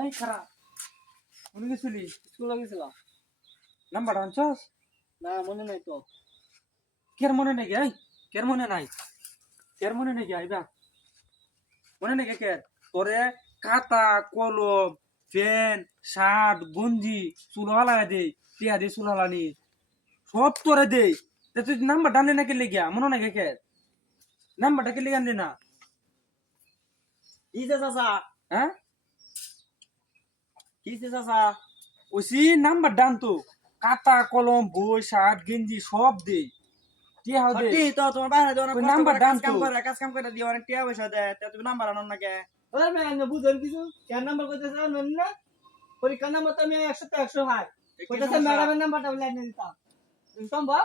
এই খারাপ মনে গেছিলি স্কুলে গেছিলাম। নাম্বার আনছস না মনে নাই তো। কের মনে নাকি এই কের মনে নাই কের মনে নাকি আইবা মনে নাকি কের তোরে খাতা কলম পেন শার্ট গঞ্জি চুলহা লাগা দে টিয়া দে চুলহালানি সব তোরে দে তে তুই নাম্বার ডানলে নাকি লেগিয়া মনে নাকি কের নাম্বারটা কে লেগে আনলি না কিসে চাচা? হ্যাঁ কিসে চাচা? ওসি নাম্বার ডান তো খাতা কলম বই শার্ট গেঞ্জি সব দে টিয়া দে সত্যি তো তোমার বাইরে দিয়ে অনেক ওই কষ্ট নাম্বার করে ডান কাজ কাম তো করে দিয়ে অনেক টিয়া পয়সা দেয়, তা তুমি নাম্বার আনো না কে? ওই মেয়ে আমি বুঝেন কিছু কেন নাম্বার কইতেছে জানেন না? পরীক্ষার নাম্বার তো আমি 100 হয় কইতেছে ম্যাডামের নাম্বারটা বলে এনে দিতাম সম্ভব?